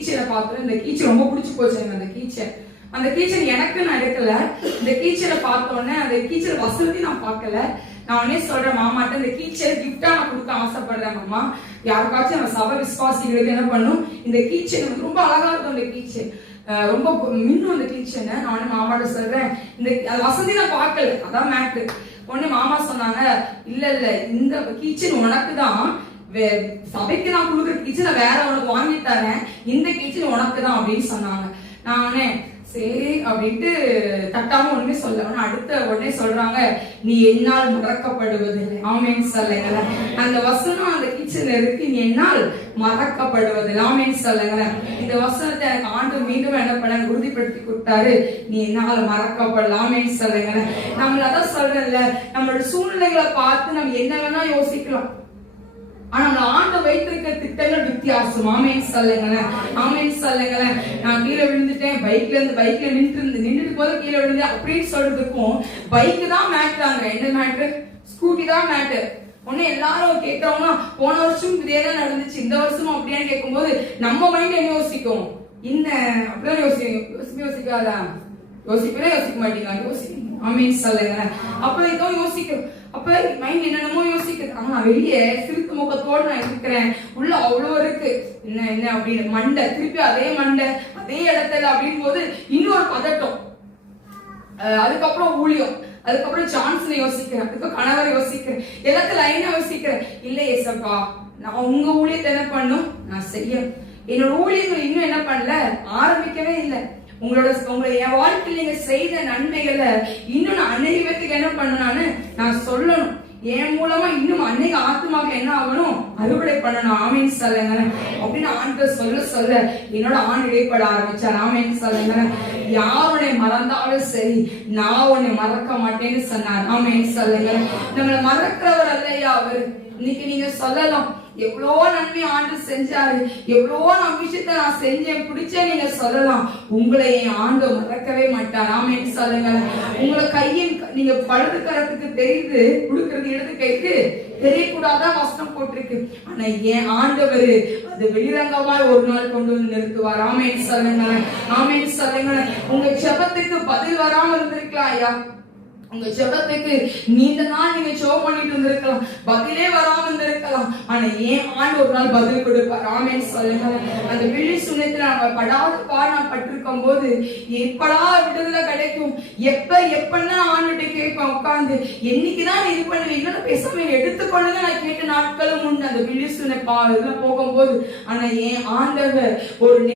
கீச்சனை பார்த்தோம். இந்த கீச்சை ரொம்ப பிடிச்சி போச்சு எனக்கு. அந்த கீச்சன் எனக்கு நான் எடுக்கல. இந்த கீச்சனை பார்த்தோன்னே அந்த கீச்சல் வசதி நான் பார்க்கல. நான் உடனே சொல்றேன் மாமாட்ட, இந்த கீச்சல் கிஃப்டா நான் கொடுக்க ஆசைப்படுறேன் மாமா. யாருக்காச்சும் நம்ம சபை விசுவாசிகளுக்கு என்ன பண்ணும், இந்த கீச்சன் வந்து ரொம்ப அழகா இருக்கும். இந்த கீச்சன் ரொம்ப மின்னும். அந்த கீச்சனை நான் மாமாட்ட சொல்றேன், இந்த வசதி நான் பார்க்கல, அதான் மேட்ரு. உடனே மாமா சொன்னாங்க, இல்ல இந்த கீச்சன் உனக்கு தான், சபைக்கு நான் கொடுக்குற கிச்சனை வேற உனக்கு வாங்கி தரேன், இந்த கிச்சன் உனக்கு தான் அப்படின்னு சொன்னாங்க. நானே சரி அப்படின்ட்டு தட்டாம ஒண்ணுமே சொல்ல. அடுத்த உடனே சொல்றாங்க, நீ என்னால் மறக்கப்படுவதில்லை. ஆமேன்னு சொல்லுங்க. அந்த வசனம் அந்த கிச்சன்ல இருக்கு, நீ என்னால் மறக்கப்படுவதில்லை. ஆமேன்னு சொல்லுங்க. இந்த வசனத்தை எனக்கு ஆண்டு மீண்டும் என்ன பண்ண உறுதிப்படுத்தி கொடுத்தாரு, நீ என்னால் மறக்கப்படல. ஆமேன்னு சொல்லுங்க. நம்மள அதான் சொல்றேன்ல, நம்மளோட சூழ்நிலைகளை பார்த்து நம்ம என்ன வேணா யோசிக்கலாம், ஆனா நம்ம ஆண்டு வைத்திருக்க திட்டங்கள் வித்தியாசம். ஆமேன்னு சொல்லுங்களேன். ஆமேன்னு சொல்லுங்களேன். நான் கீழே விழுந்துட்டேன், பைக்ல நின்றுட்டு போது கீழே விழுந்து அப்படின்னு சொல்றதுக்கும், பைக்கு தான் மேட்ராங்க. என்ன மேட்ரு? ஸ்கூட்டி தான் மேட்ரு. ஒன்னு எல்லாரும் கேட்கறவங்க, போன வருஷம் இதேதான் நடந்துச்சு, இந்த வருஷமும் அப்படியான்னு கேட்கும் போது நம்ம மைண்ட் என்ன யோசிக்கும், என்ன அப்படிதான் யோசிக்காதா? யோசிக்க மாட்டீங்களா? யோசிக்கணும். ஆமேன்னு சொல்லுங்களேன். அப்ப யோசிக்கும். அப்ப மைண்ட் என்னென்னமோ யோசிக்குது. ஆனா வெளியே சிரித்து முகத்தோடு நான் இருக்கிறேன், உள்ள அவ்வளவு இருக்கு, என்ன அப்படின்னு மண்டை, திருப்பி அதே மண்டை அதே இடத்துல அப்படின் போது இன்னொரு பதட்டம். அதுக்கப்புறம் ஊழியம், அதுக்கப்புறம் சான்ஸ் யோசிக்கிறேன், அதுக்கு கணவரை யோசிக்கிறேன், எல்லாத்தையும் லைனா யோசிக்கிறேன். இல்ல ஏசப்பா, நான் உங்க ஊழியத்தை என்ன பண்ணும், நான் செய்ய, என்னோட ஊழியங்கள் இன்னும் என்ன பண்ணல, ஆரம்பிக்கவே இல்லை. உங்களை என் வாழ்க்கையில் நீங்க செய்த நன்மைகளை இன்னும் நான் அநேகத்துக்கு என்ன பண்ணணும்னு நான் சொல்லணும். என் மூலமா இன்னும் அநேக ஆத்மாக்கு என்ன ஆகணும், அறுவடை பண்ணணும். ஆமேன்னு சொல்லுங்க அப்படின்னு ஆண்டு சொல்ல என்னோட ஆண் இடைப்பட ஆரம்பிச்சார். ஆமேன்னு சொல்லுங்க. யார் உன்னை மறந்தாலும் சரி, நான் உன்னை மறக்க மாட்டேன்னு சொன்னார். ஆமேன்னு சொல்லுங்க. நம்மளை மறக்கிறவர் அல்லையா அவர். இன்னைக்கு நீங்க சொல்லலாம், எவ்வளோ நன்மை ஆண்டு செஞ்சாரு, எவ்வளோ நான் விஷயத்த நான் செஞ்சேன் பிடிச்சேன், நீங்க சொல்லலாம். உங்களை என் ஆண்டு மறக்கவே மாட்டார். ஆமேன்னு சொல்லுங்க. உங்களை கையின் நீங்க வலது கரத்துக்கு தெரிந்து கொடுக்கறது இடது கைக்கு தெரியக்கூடாதான் வசனம் போட்டிருக்கு. ஆனா என் ஆண்டவர் அது வெளிரங்கமாய் ஒரு நாள் கொண்டு வந்து நிறுத்துவார். ஆமேன்னு சொல்லுங்க. ஆமேன்னு சொல்லுங்க. உங்க ஜெபத்துக்கு பதில் வராம இருந்திருக்கலாம் ஐயா. உங்க ஜெபத்துக்கு நீண்ட நாள் நீங்க ஜெபம் பண்ணிட்டு இருந்திருக்கலாம், பதிலே வராம இருந்திருக்கலாம். ஆனா ஏன் ஆண்டு ஒரு நாள் பதில் கொடுப்பார். ஆமேன்னு சொல்லுங்க. அந்த விழி சுனத்துல நம்ம படாத பாடம் பட்டிருக்கும் போது எப்படா விடுதலை கிடைக்கும், எப்பன்னா ஆண்டுகிட்ட கேட்பேன் உட்கார்ந்து, என்னைக்குதான் இது பண்ணுவீங்கன்னு பேசாம எடுத்துக்கொள்ளுங்க நான் கேட்ட நாட்களும் உண்டு அந்த விழி சுனை இதுல போகும்போது. ஆனா ஏன் ஆண்டவர் ஒரு